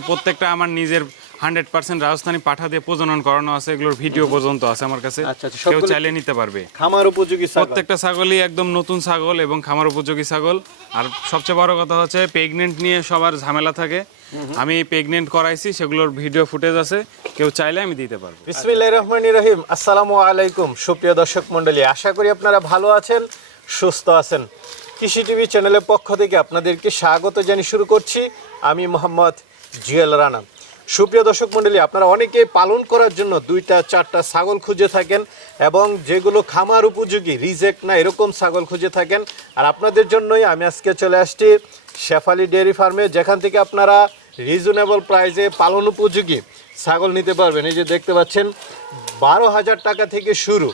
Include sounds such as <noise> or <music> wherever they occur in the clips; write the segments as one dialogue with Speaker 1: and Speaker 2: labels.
Speaker 1: প্রত্যেকটা আমার নিজের হান্ড্রেড পার্সেন্ট রাজস্থানি পাঠা দিয়ে প্রজনন করানো আছে এগুলোর ভিডিও পর্যন্ত আছে আমার কাছে।
Speaker 2: আচ্ছা, আচ্ছা,
Speaker 1: কেউ চাইলে নিতে পারবে।
Speaker 2: খামার উপযোগী
Speaker 1: প্রত্যেকটা ছাগলই একদম নতুন ছাগল এবং খামার উপযোগী ছাগল। আর সবচেয়ে বড় কথা হচ্ছে প্রেগনেন্ট নিয়ে সবার ঝামেলা থাকে। আমি প্রেগনেন্ট করাইছি সেগুলোর ভিডিও ফুটেজ আছে। কেউ চাইলে আমি দিতে পারব।
Speaker 2: বিসমিল্লাহ রহমান রহিম। আসসালামু আলাইকুম সুপ্রিয় দর্শক মণ্ডলী। আশা করি আপনারা ভালো আছেন সুস্থ আছেন। কৃষি টিভি চ্যানেলের পক্ষ থেকে আপনাদেরকে স্বাগত জানিয়ে শুরু করছি। আমি মোহাম্মদ জুয়েল রানা। সুপ্রিয় দর্শক মণ্ডলী, আপনারা অনেকেই পালন করার জন্য দুইটা, চারটা ছাগল খুঁজে থাকেন এবং যেগুলো খামার উপযোগী, রিজেক্ট না, এরকম ছাগল খুঁজে থাকেন। আর আপনাদের জন্যই আমি আজকে চলে আসছি শেফালি ডেয়ারি ফার্মে, যেখান থেকে আপনারা রিজনেবল প্রাইসে পালন উপযোগী ছাগল নিতে পারবেন। এই যে দেখতে পাচ্ছেন, বারো হাজার টাকা থেকে শুরু।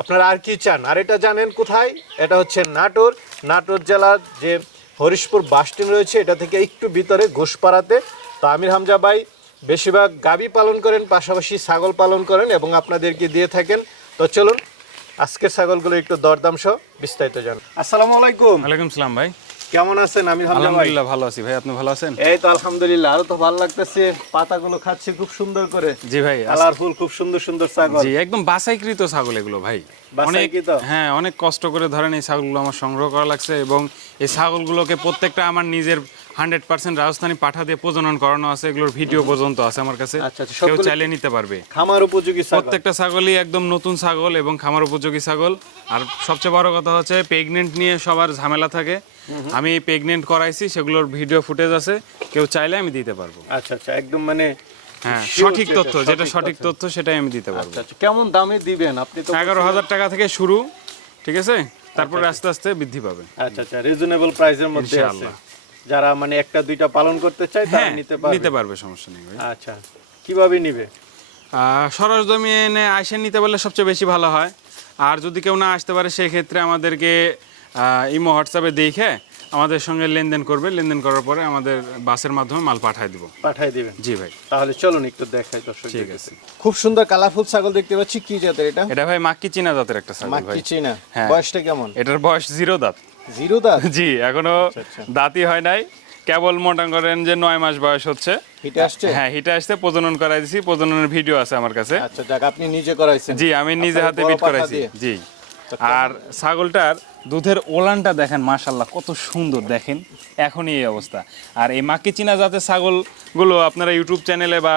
Speaker 2: আপনারা আর কি চান? আর এটা জানেন কোথায়? এটা হচ্ছে নাটোর। নাটোর জেলার যে হরিশপুর বাস স্ট্যান্ড রয়েছে এটা থেকে একটু ভিতরে ঘোষপাড়াতে। তো আমির হামজা ভাই বেশিরভাগ গাবি পালন করেন পাশাপাশি ছাগল পালন করেন এবং আপনাদেরকে দিয়ে থাকেন। তো চলুন আজকের ছাগলগুলো একটু দরদাম সহ বিস্তারিত জান আসসালামু আলাইকুম।
Speaker 1: ওয়ালাইকুম সালাম ভাই।
Speaker 2: কেমন আছেন? আমি
Speaker 1: আলহামদুলিল্লাহ ভালো আছি। ভাই আপনি ভালো আছেন?
Speaker 2: এই তো আলহামদুলিল্লাহ আরও তো ভালো লাগতেছে। পাতাগুলো খাচ্ছি খুব সুন্দর করে।
Speaker 1: জি ভাই আলার
Speaker 2: কালারফুল খুব সুন্দর সুন্দর ছাগল।
Speaker 1: জি একদম বাছাইকৃত ছাগল এগুলো ভাই। অনেক হ্যাঁ অনেক কষ্ট করে ধরেন এই ছাগলগুলো আমার সংগ্রহ করা লাগছে এবং এই ছাগলগুলোকে প্রত্যেকটা আমার নিজের হান্ড্রেড পার্সেন্ট রাজস্থানি পাঠা দিয়ে প্রজনন করানো আছে এগুলোর ভিডিও পর্যন্ত আছে আমার কাছে।
Speaker 2: আচ্ছা, আচ্ছা,
Speaker 1: কেউ চাইলে নিতে পারবে।
Speaker 2: খামার উপযোগী
Speaker 1: প্রত্যেকটা ছাগলই একদম নতুন ছাগল এবং খামার উপযোগী ছাগল। আর সবচেয়ে বড় কথা হচ্ছে প্রেগনেন্ট নিয়ে সবার ঝামেলা থাকে। আমি প্রেগনেন্ট করাইছি সেগুলোর ভিডিও ফুটেজ আছে। কেউ চাইলে আমি দিতে পারব।
Speaker 2: আচ্ছা আচ্ছা একদম মানে
Speaker 1: হ্যাঁ সঠিক তথ্য যেটা
Speaker 2: সঠিক
Speaker 1: তথ্য। সেটাই আমি দিতে পারব।
Speaker 2: আচ্ছা কেমন দামে দিবেন? আপনি তো
Speaker 1: এগারো হাজার টাকা থেকে শুরু ঠিক আছে? তারপরে আস্তে আস্তে বৃদ্ধি পাবে।
Speaker 2: আচ্ছা আচ্ছা রিজনেবল প্রাইসের মধ্যে আছে। যারা মানে একটা দুইটা পালন করতে চায় তারা
Speaker 1: হ্যাঁ
Speaker 2: নিতে পারবে।
Speaker 1: নিতে পারবে সমস্যা নেই
Speaker 2: আচ্ছা কীভাবে নিবে?
Speaker 1: আহ, সরজমিনে আইসে নিতে পারলে সবচেয়ে বেশি ভালো হয়। আর যদি কেউ না আসতে পারে সেই ক্ষেত্রে আমাদেরকে ইমো হোয়াটসঅ্যাপে দেখে আমাদের সঙ্গে লেনদেন করবে। লেনদেন করার পরে আমাদের বাসের মাধ্যমে মাল পাঠিয়ে দেবো।
Speaker 2: পাঠাই দিবেন?
Speaker 1: জি ভাই।
Speaker 2: তাহলে চলুন একটু দেখাই দর্শক
Speaker 1: ঠিক আছে।
Speaker 2: খুব সুন্দর কালারফুল ছাগল দেখতে পাচ্ছি। কি জাতের এটা?
Speaker 1: এটা ভাই মাক্কি চীনা জাতের একটা ছাগল ভাই।
Speaker 2: মাক্কি চীনা।
Speaker 1: হ্যাঁ।
Speaker 2: বয়সটা কেমন?
Speaker 1: এটার বয়স জিরো দাঁত।
Speaker 2: জিরো দাঁত?
Speaker 1: জি এখনও
Speaker 2: আচ্ছা।
Speaker 1: দাঁতই হয় নাই। কেবল মোটা করেন যে নয় মাস বয়স হচ্ছে।
Speaker 2: হিটে আসছে?
Speaker 1: হ্যাঁ হিটে আসতে প্রজনন করাই দিছি প্রজননের ভিডিও আছে আমার কাছে।
Speaker 2: আচ্ছা যাক আপনি নিজে করাইছেন।
Speaker 1: জি আমি নিজে হাতে বিট করাইছি। জি। আর ছাগলটার দুধের ওলানটা দেখেন মাশাল্লাহ কত সুন্দর দেখেন। এখনই এই অবস্থা। আর এই মাকি চীনা জাতের ছাগলগুলো আপনারা ইউটিউব চ্যানেলে বা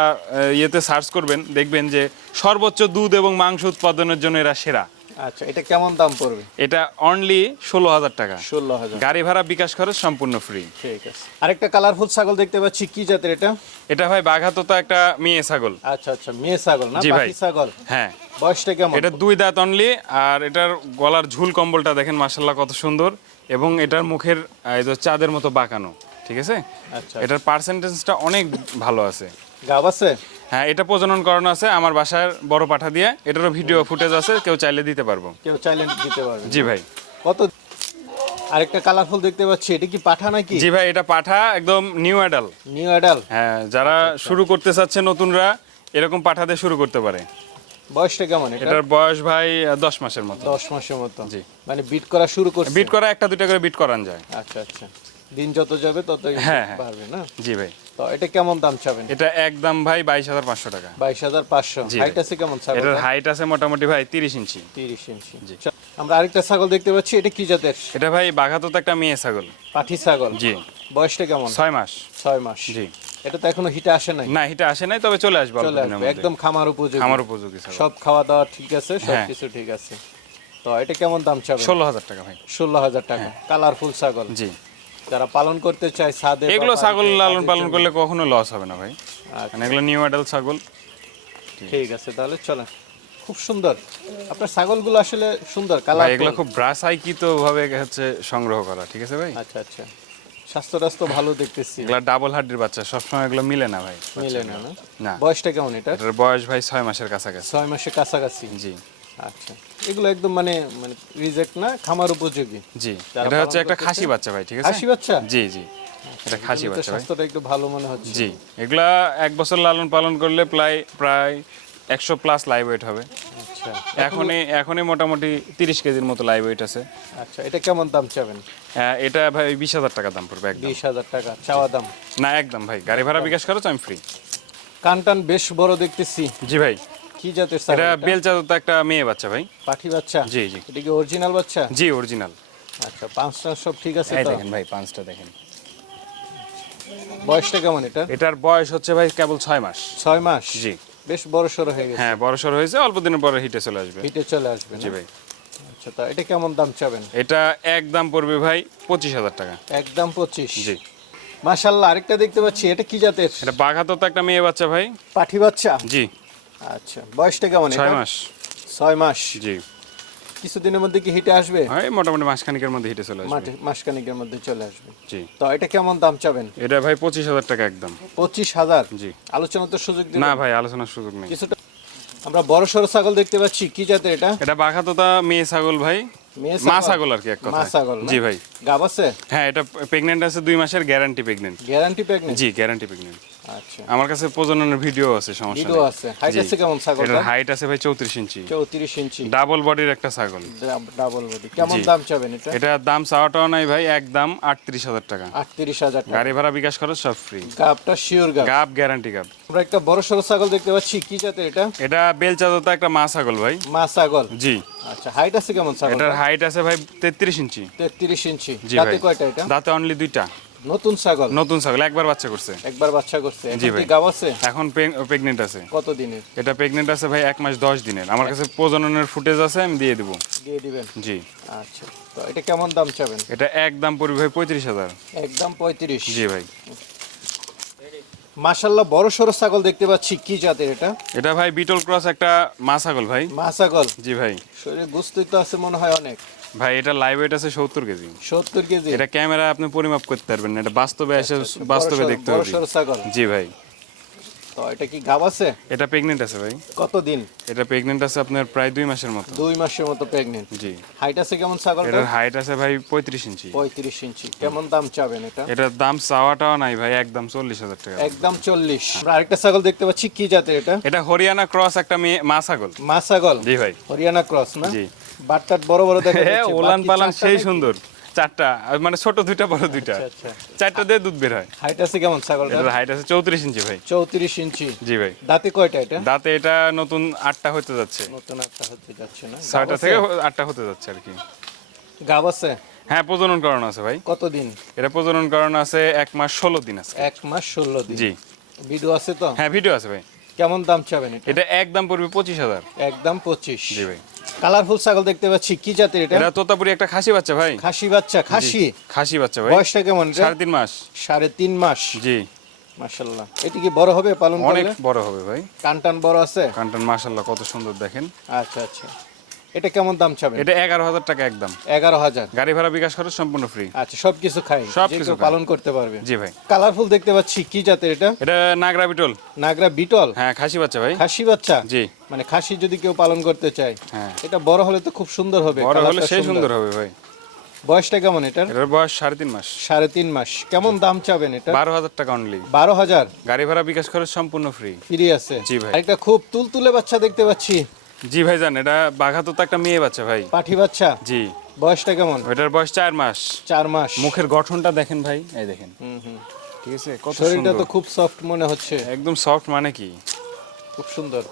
Speaker 1: ইয়েতে সার্চ করবেন দেখবেন যে সর্বোচ্চ দুধ এবং মাংস উৎপাদনের জন্য এরা সেরা।
Speaker 2: আচ্ছা এটা কেমন দাম পড়বে?
Speaker 1: এটা অনলি ষোলো হাজার টাকা।
Speaker 2: ষোলো হাজার।
Speaker 1: গাড়ি ভাড়া বিকাশ খরচ সম্পূর্ণ ফ্রি
Speaker 2: ঠিক আছে। আরেকটা কালারফুল ছাগল দেখতে পাচ্ছি কি জাতের এটা?
Speaker 1: এটা ভাই বাঘাতোতা একটা মেয়ে ছাগল।
Speaker 2: আচ্ছা আচ্ছা মেয়ে ছাগল না পাখি ছাগল?
Speaker 1: হ্যাঁ।
Speaker 2: বয়সটা কেমন?
Speaker 1: এটা দুই দাঁত অনলি আর এটার গলার ঝুল কম্বলটা দেখেন মাসাল্লাহ কত সুন্দর। এবং এটার মুখের চাঁদের মতো বাঁকানো ঠিক আছে?
Speaker 2: আচ্ছা।
Speaker 1: এটার পার্সেন্টেজটা অনেক ভালো আছে।
Speaker 2: গাব আছে?
Speaker 1: হ্যাঁ এটা প্রজনন করানো আছে আমার বাসার বড় পাঠা দিয়ে। এটারও ভিডিও ফুটেজ আছে কেউ চাইলে দিতে পারব।
Speaker 2: কেউ চাইলে দিতে পারবে।
Speaker 1: জি ভাই।
Speaker 2: কত? আরেকটা কালারফুল দেখতে পাচ্ছি এটা কি পাঠা নাকি?
Speaker 1: জি ভাই এটা পাঠা একদম নিউ অ্যাডাল
Speaker 2: নিউ অ্যাডাল
Speaker 1: হ্যাঁ যারা শুরু করতে চাচ্ছে নতুনরা এরকম পাঠা দিয়ে শুরু করতে পারে।
Speaker 2: বয়সটা কেমন
Speaker 1: এটার বয়স ভাই দশ মাসের মতো।
Speaker 2: দশ মাসের মতো।
Speaker 1: জি।
Speaker 2: মানে বিট করা শুরু করছে?
Speaker 1: বিট করা একটা দুইটা করে বিট করান যায়।
Speaker 2: আচ্ছা আচ্ছা। দিন যত যাবে তত
Speaker 1: হ্যাঁ, হ্যাঁ।
Speaker 2: পারবে না?
Speaker 1: জি ভাই।
Speaker 2: তো এটা কেমন দাম চাবেন?
Speaker 1: এটা একদম ভাই বাইশ হাজার পাঁচশো টাকা।
Speaker 2: বাইশ হাজার পাঁচশো।
Speaker 1: জি
Speaker 2: হাইট আছে কেমন ছাগল?
Speaker 1: এটার হাইট আছে মোটামুটি ভাই তিরিশ ইঞ্চি।
Speaker 2: তিরিশ ইঞ্চি। চল, আমরা আরেকটা ছাগল দেখতে পাচ্ছি এটা কি জাতের?
Speaker 1: এটা ভাই বাঘাতো তো একটা মেয়ে ছাগল।
Speaker 2: পাঠি ছাগল?
Speaker 1: জি।
Speaker 2: বয়সটা কেমন?
Speaker 1: ছয় মাস।
Speaker 2: ছয় মাস।
Speaker 1: জি।
Speaker 2: এটা তো এখনও হিটে আসে নাই?
Speaker 1: না আসে নাই তবে চলে আসবে
Speaker 2: চলে আসবে একদম খামার উপযোগী।
Speaker 1: উপযোগী
Speaker 2: সব খাওয়া দাওয়া ঠিক আছে সব
Speaker 1: হ্যাঁ।
Speaker 2: কিছু ঠিক আছে। তো এটা কেমন দাম
Speaker 1: ষোলো হাজার টাকা ভাই।
Speaker 2: ষোলো হাজার টাকা। কালারফুল ছাগল।
Speaker 1: জি।
Speaker 2: যারা পালন করতে চায় সাদে
Speaker 1: এগুলো ছাগল লালন পালন করলে কখনো লস হবে না ভাই।
Speaker 2: আচ্ছা,
Speaker 1: মানে এগুলো নিউ অ্যাডাল ছাগল।
Speaker 2: ঠিক আছে। তাহলে চলেন। খুব সুন্দর। আপনার ছাগলগুলো আসলে সুন্দর কালার
Speaker 1: এগুলো খুব ব্রাস আইকিত ভাবে হচ্ছে সংগ্রহ করা ঠিক আছে ভাই?
Speaker 2: আচ্ছা আচ্ছা। স্বাস্থ্য টাস্থ্য ভালো দেখতেছি।
Speaker 1: এগুলো ডাবল হাড্ডির বাচ্চা সবসময় এগুলো মিলে না ভাই।
Speaker 2: মিলে না না?
Speaker 1: না।
Speaker 2: বয়সটা কেমন এটা
Speaker 1: বয়স ভাই ছয় মাসের কাছাকাছি।
Speaker 2: ছয় মাসের কাছাকাছি।
Speaker 1: জি।
Speaker 2: আচ্ছা। এগুলো একদম মানে মানে রিজেক্ট না খামার উপযোগী।
Speaker 1: জি এটা হচ্ছে একটা খাসি বাচ্চা ভাই ঠিক আছে?
Speaker 2: খাসি বাচ্চা?
Speaker 1: জি জি। এটা খাসি বাচ্চা ভাই।
Speaker 2: স্বাস্থ্যটা একটু ভালো মনে হচ্ছে।
Speaker 1: জি এগুলা এক বছর লালন পালন করলে প্রায় প্রায় একশো প্লাস লাইভ ওয়েট হবে।
Speaker 2: আচ্ছা। আচ্ছা
Speaker 1: এখনই এখনই মোটামুটি তিরিশ কেজির মতো লাইভ ওয়েট আছে।
Speaker 2: আচ্ছা এটা কেমন দাম চাবেন?
Speaker 1: আহ, এটা ভাই বিশ হাজার টাকা দাম পড়বে একদম।
Speaker 2: বিশ হাজার টাকা চাওয়া দাম?
Speaker 1: না একদম ভাই গাড়ি ভাড়া বিকাশ খরচ আমি ফ্রি
Speaker 2: কানটান বেশ বড় দেখতেছি।
Speaker 1: জি ভাই।
Speaker 2: কি জাতের
Speaker 1: এটা
Speaker 2: ছাগল এটা?
Speaker 1: বেলচা তো একটা মেয়ে বাচ্চা ভাই।
Speaker 2: পাঠি বাচ্চা?
Speaker 1: জি জি।
Speaker 2: এটা কি অরিজিনাল বাচ্চা?
Speaker 1: জি অরিজিনাল
Speaker 2: আচ্ছা পাঁচটা সব ঠিক আছে তো?
Speaker 1: দেখেন ভাই পাঁচটা দেখেন।
Speaker 2: বয়সটা কেমন এটা?
Speaker 1: এটার বয়স হচ্ছে ভাই কেবল ছয় মাস।
Speaker 2: ছয় মাস?
Speaker 1: জি।
Speaker 2: বেশ বড় সর হয়ে গেছে।
Speaker 1: হ্যাঁ বড় সর হয়েছে অল্প দিনের পরে হিটে চলে আসবে।
Speaker 2: হিটে চলে আসবে
Speaker 1: জি ভাই।
Speaker 2: আচ্ছা তা এটা কেমন দাম চাবেন?
Speaker 1: এটা একদম পড়বে ভাই পঁচিশ হাজার টাকা।
Speaker 2: একদম পঁচিশ।
Speaker 1: জি।
Speaker 2: মাশাল্লাহ আরেকটা দেখতে পাচ্ছি এটা কি জাতের?
Speaker 1: এটা বাঘা তো একটা মেয়ে বাচ্চা ভাই।
Speaker 2: পাঠি বাচ্চা?
Speaker 1: জি।
Speaker 2: আচ্ছা বয়সটা কেমন
Speaker 1: ছয় মাস।
Speaker 2: ছয় মাস?
Speaker 1: জি।
Speaker 2: কিছুদিনের মধ্যে কি হিটে আসবে?
Speaker 1: হয় মোটামুটি মাসখানিকের মধ্যে হিটে চলে আসবে।
Speaker 2: মাসখানিকের মধ্যে চলে আসবে।
Speaker 1: জি।
Speaker 2: তো এটা কেমন দাম চাবেন?
Speaker 1: এটা ভাই পঁচিশ হাজার টাকা একদম।
Speaker 2: পঁচিশ হাজার?
Speaker 1: জি।
Speaker 2: আলোচনা তো সুযোগ
Speaker 1: না ভাই আলোচনার সুযোগ নেই।
Speaker 2: কিছুটা আমরা বড় সড়ো ছাগল দেখতে পাচ্ছি কি জাতের এটা?
Speaker 1: এটা বাঘা তোতা মেয়ে ছাগল ভাই। মা
Speaker 2: ছাগল?
Speaker 1: আর কি এক
Speaker 2: মা
Speaker 1: কথা
Speaker 2: ছাগল
Speaker 1: জি ভাই।
Speaker 2: গাব আছে?
Speaker 1: হ্যাঁ এটা প্রেগনেন্ট আছে দুই মাসের গ্যারান্টি প্রেগনেন্ট
Speaker 2: গ্যারান্টি প্রেগনেন্ট
Speaker 1: জি গ্যারান্টি প্রেগনেন্ট
Speaker 2: আচ্ছা
Speaker 1: আমার কাছে প্রজননের ভিডিও আছে সমস্যা
Speaker 2: ভিডিও আছে। হাইট আছে কেমন ছাগলটা?
Speaker 1: এটার হাইট আছে ভাই চৌত্রিশ ইঞ্চি।
Speaker 2: চৌত্রিশ ইঞ্চি।
Speaker 1: ডাবল বডির একটা ছাগল।
Speaker 2: ডাবল বডি কেমন দাম চাবেন এটা?
Speaker 1: এটার দাম চাওয়াটাও নাই ভাই একদম আটত্রিশ হাজার টাকা।
Speaker 2: আটত্রিশ হাজার টাকা।
Speaker 1: গাড়ি ভাড়া বিকাশ খরচ সব ফ্রি
Speaker 2: গাবটা শিওর গাব।
Speaker 1: গাব গ্যারান্টি গাব।
Speaker 2: আমরা একটা বড় সড়ো ছাগল দেখতে পাচ্ছি। কি জাতের এটা?
Speaker 1: এটা বেলচাদতা একটা মা ছাগল ভাই।
Speaker 2: মা ছাগল।
Speaker 1: জি।
Speaker 2: আচ্ছা হাইট আছে কেমন ছাগল
Speaker 1: এটার হাইট আছে ভাই তেত্রিশ ইঞ্চি।
Speaker 2: তেত্রিশ ইঞ্চি।
Speaker 1: জি
Speaker 2: দাঁতে কয়টা এটা?
Speaker 1: দাঁতে অনলি দুইটা।
Speaker 2: নতুন ছাগল?
Speaker 1: নতুন ছাগল একবার বাচ্চা করছে।
Speaker 2: একবার বাচ্চা করছে।
Speaker 1: জি ভাই।
Speaker 2: গাব আছে?
Speaker 1: এখন প্রেগনেন্ট আছে।
Speaker 2: কত দিনের
Speaker 1: এটা প্রেগনেন্ট আছে ভাই এক মাস দশ দিনের। আমার কাছে প্রজননের ফুটেজ আছে আমি দিয়ে দিব।
Speaker 2: দিয়ে দিবেন?
Speaker 1: জি।
Speaker 2: আচ্ছা। তো এটা কেমন দাম চাবেন?
Speaker 1: এটা একদম পড়বে ভাই পঁয়ত্রিশ হাজার।
Speaker 2: একদম পঁয়ত্রিশ।
Speaker 1: জি ভাই।
Speaker 2: মাশাল্লাহ বড় সরো ছাগল দেখতে পাচ্ছি। কি জাতের এটা?
Speaker 1: এটা ভাই বিটল ক্রস একটা মা ছাগল ভাই।
Speaker 2: মা ছাগল?
Speaker 1: জি ভাই।
Speaker 2: শরীরে গোস্তই তো আছে মনে হয় অনেক।
Speaker 1: ভাই এটা লাইভ ওয়েট আছে সত্তর কেজি।
Speaker 2: সত্তর কেজি?
Speaker 1: এটা ক্যামেরা আপনি পরিমাপ করতে পারবেন না এটা বাস্তবে এসে
Speaker 2: আচ্ছা,
Speaker 1: বাস্তবে দেখতে
Speaker 2: হবে। বড় সরো ছাগল।
Speaker 1: জি ভাই।
Speaker 2: তো এটা কি গাব আছে?
Speaker 1: এটা প্রেগনেন্ট আছে ভাই।
Speaker 2: কতদিন?
Speaker 1: এটা প্রেগনেন্ট আছে আপনার প্রায় দুই মাসের মতো।
Speaker 2: দুই মাসের মতো প্রেগনেন্ট
Speaker 1: জি।
Speaker 2: হাইট আছে কেমন ছাগলটা
Speaker 1: এটার হাইট আছে ভাই পঁয়ত্রিশ ইঞ্চি।
Speaker 2: পঁয়ত্রিশ ইঞ্চি। কেমন দাম চাবেন এটা?
Speaker 1: এটার দাম চাওয়াটাও নাই ভাই একদম চল্লিশ হাজার টাকা।
Speaker 2: একদম চল্লিশ। আমরা আরেকটা ছাগল দেখতে পাচ্ছি কি জাতের এটা?
Speaker 1: এটা হরিয়ানা ক্রস একটা মেয়ে মা ছাগল।
Speaker 2: মা ছাগল?
Speaker 1: জি ভাই।
Speaker 2: হরিয়ানা ক্রস না?
Speaker 1: জি।
Speaker 2: বাটটাট বড় বড় দেখা <laughs>
Speaker 1: ওলান পালান সেই সুন্দর। চারটা মানে ছোট দুইটা বড় দুইটা।
Speaker 2: আচ্ছা আচ্ছা।
Speaker 1: চারটা দিয়ে দুধ বের হয়।
Speaker 2: হাইট আছে কেমন ছাগলটা
Speaker 1: হাইট আছে চৌত্রিশ ইঞ্চি ভাই।
Speaker 2: চৌত্রিশ ইঞ্চি।
Speaker 1: জি ভাই।
Speaker 2: দাঁতে কয়টা এটা?
Speaker 1: দাঁতে এটা নতুন আটটা হতে যাচ্ছে।
Speaker 2: নতুন একটা হতে যাচ্ছে না?
Speaker 1: ছয়টা থেকে আটটা হতে যাচ্ছে আর কি।
Speaker 2: গাব আছে?
Speaker 1: হ্যাঁ প্রজনন করানো আছে ভাই।
Speaker 2: কতদিন?
Speaker 1: এটা প্রজনন করানো আছে এক মাস ষোলো দিন আছে
Speaker 2: এক মাস ষোলো দিন।
Speaker 1: জি।
Speaker 2: ভিডিও আছে তো?
Speaker 1: হ্যাঁ ভিডিও আছে ভাই।
Speaker 2: কেমন দাম চাবেন এটা?
Speaker 1: এটা একদম পড়বে পঁচিশ হাজার।
Speaker 2: একদম পঁচিশ।
Speaker 1: জি ভাই।
Speaker 2: কালারফুল ছাগল দেখতে পাচ্ছি। কি জাতের এটা?
Speaker 1: এটা তোতাপুরি একটা খাসি বাচ্চা ভাই।
Speaker 2: খাসি বাচ্চা খাসি?
Speaker 1: খাসি বাচ্চা ভাই।
Speaker 2: বয়সটা কেমন
Speaker 1: সাড়ে তিন মাস।
Speaker 2: সাড়ে তিন মাস।
Speaker 1: জি।
Speaker 2: মাশাল্লাহ এটি কি বড় হবে পালন
Speaker 1: অনেক বড় হবে ভাই।
Speaker 2: টান টান বড় আছে?
Speaker 1: কান্টান মাশাল্লাহ কত সুন্দর দেখেন।
Speaker 2: আচ্ছা আচ্ছা। এটা কেমন দাম চাবেন?
Speaker 1: এটা এগারো হাজার টাকা একদম।
Speaker 2: এগারো হাজার।
Speaker 1: গাড়ি ভাড়া বিকাশ খরচ সম্পূর্ণ ফ্রি
Speaker 2: আচ্ছা সবকিছু খাই।
Speaker 1: সবকিছু
Speaker 2: পালন করতে পারবে।
Speaker 1: জি ভাই।
Speaker 2: কালারফুল দেখতে পাচ্ছি কি জাতের এটা?
Speaker 1: এটা নাগরা বিটল।
Speaker 2: নাগরা বিটল?
Speaker 1: হ্যাঁ খাসি বাচ্চা ভাই।
Speaker 2: খাসি বাচ্চা?
Speaker 1: জি।
Speaker 2: মানে খাসি যদি কেউ পালন করতে চায়
Speaker 1: হ্যাঁ।
Speaker 2: এটা বড় হলে তো খুব সুন্দর হবে
Speaker 1: বড় হলে সেই সুন্দর। হবে ভাই।
Speaker 2: বয়সটা কেমন এটার?
Speaker 1: এটার বয়স সাড়ে তিন মাস।
Speaker 2: সাড়ে তিন মাস। কেমন দাম চাবেন এটা?
Speaker 1: বারো হাজার টাকা অনলি
Speaker 2: বারো হাজার?
Speaker 1: গাড়ি ভাড়া বিকাশ খরচ সম্পূর্ণ ফ্রি
Speaker 2: ফ্রি আছে।
Speaker 1: জি ভাই।
Speaker 2: একটা খুব তুলতুলে বাচ্চা দেখতে পাচ্ছি।
Speaker 1: জি ভাই জান এটা বাঘা তো একটা মেয়ে বাচ্চা ভাই।
Speaker 2: পাঠি বাচ্চা?
Speaker 1: জি।
Speaker 2: বয়সটা কেমন?
Speaker 1: ওইটার বয়স চার মাস।
Speaker 2: চার মাস।
Speaker 1: মুখের গঠনটা দেখেন ভাই এই দেখেন।
Speaker 2: হুম হুম।
Speaker 1: ঠিক আছে? কত
Speaker 2: শরীরটা তো খুব সফট মনে হচ্ছে।
Speaker 1: একদম সফট মানে কি?
Speaker 2: খুব সুন্দর।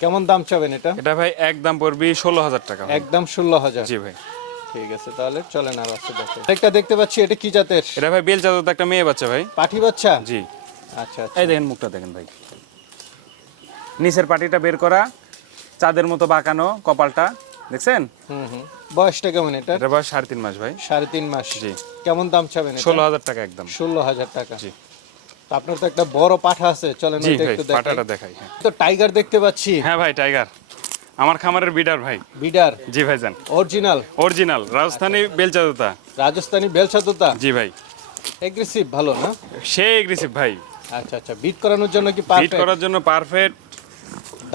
Speaker 2: কেমন দাম চাবেন এটা?
Speaker 1: এটা ভাই একদম পড়বি ষোলো হাজার টাকা।
Speaker 2: একদম ষোলো হাজার।
Speaker 1: জি ভাই।
Speaker 2: ঠিক আছে তাহলে চলেন আর আছে দেখো একটা দেখতে পাচ্ছি এটা কি জাতের?
Speaker 1: এটা ভাই বেল চাদর একটা মেয়ে বাচ্চা ভাই।
Speaker 2: পাঠি বাচ্চা?
Speaker 1: জি।
Speaker 2: আচ্ছা আচ্ছা।
Speaker 1: এই দেখেন মুখটা দেখেন ভাই। নিচের পাটিটা বের করা চাঁদের মতো বাঁকানো কপালটা দেখছেন?
Speaker 2: বয়সটা কেমন এটা?
Speaker 1: এটা বয়স সাড়ে তিন মাস ভাই।
Speaker 2: সাড়ে তিন মাস।
Speaker 1: জি।
Speaker 2: কেমন দাম চাবেন
Speaker 1: ষোলো হাজার টাকা একদম।
Speaker 2: ষোলো হাজার টাকা।
Speaker 1: জি।
Speaker 2: আপনার তো একটা বড় পাঠা আছে চলেন ওইটা একটু
Speaker 1: পাটাটা দেখাই হ্যাঁ।
Speaker 2: তো টাইগার দেখতে পাচ্ছি?
Speaker 1: হ্যাঁ ভাই টাইগার। আমার খামারের বিডার ভাই।
Speaker 2: বিডার?
Speaker 1: জি ভাই যান
Speaker 2: অরিজিনাল?
Speaker 1: অরিজিনাল রাজস্থানী বেলচাদুতা।
Speaker 2: রাজস্থানী বেলসাদুতা
Speaker 1: জি ভাই।
Speaker 2: এগ্রেসিভ ভালো না?
Speaker 1: সে এগ্রেসিভ ভাই।
Speaker 2: আচ্ছা আচ্ছা। বিট করানোর জন্য কি পারফেক্ট
Speaker 1: করার জন্য পারফেক্ট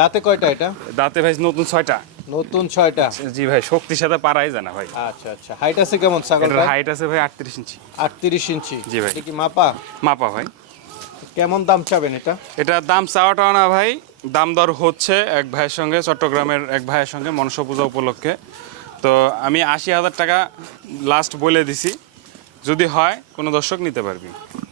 Speaker 2: দাঁতে কয়টা এটা?
Speaker 1: দাঁতে ভাই নতুন ছয়টা।
Speaker 2: নতুন ছয়টা।
Speaker 1: জি ভাই শক্তির সাথে পারাই জানা ভাই।
Speaker 2: আচ্ছা আচ্ছা। হাইট আছে কেমন ছাগলটা
Speaker 1: হাইট আছে ভাই আটত্রিশ ইঞ্চি।
Speaker 2: আটত্রিশ ইঞ্চি।
Speaker 1: জি ভাই।
Speaker 2: এটা কি মাপা?
Speaker 1: মাপা ভাই।
Speaker 2: কেমন দাম চাবেন এটা?
Speaker 1: এটার দাম চাওয়াটা না ভাই। দাম দর হচ্ছে এক ভাইয়ের সঙ্গে চট্টগ্রামের এক ভাইয়ের সঙ্গে মনসা পূজা উপলক্ষে। তো আমি আশি হাজার টাকা লাস্ট বলে দিছি। যদি হয় কোনো দর্শক নিতে পারবি।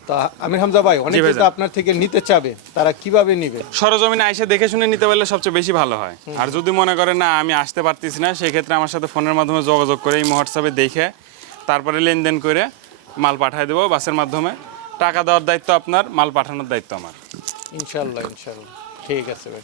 Speaker 2: তা আমির হামজা ভাই অনেকে। তো আপনার থেকে নিতে চাবে তারা কীভাবে নিবে?
Speaker 1: সরজমিনে আইসে দেখে শুনে নিতে পারলে সবচেয়ে বেশি ভালো হয়। আর যদি মনে করেন না আমি আসতে পারতেছি না সেই ক্ষেত্রে আমার সাথে ফোনের মাধ্যমে যোগাযোগ করে এই হোয়াটসঅ্যাপে দেখে তারপরে লেনদেন করে মাল পাঠিয়ে দেবো বাসের মাধ্যমে। টাকা দেওয়ার দায়িত্ব আপনার মাল পাঠানোর দায়িত্ব আমার।
Speaker 2: ইনশাল্লাহ ইনশাল্লাহ। ঠিক আছে ভাই।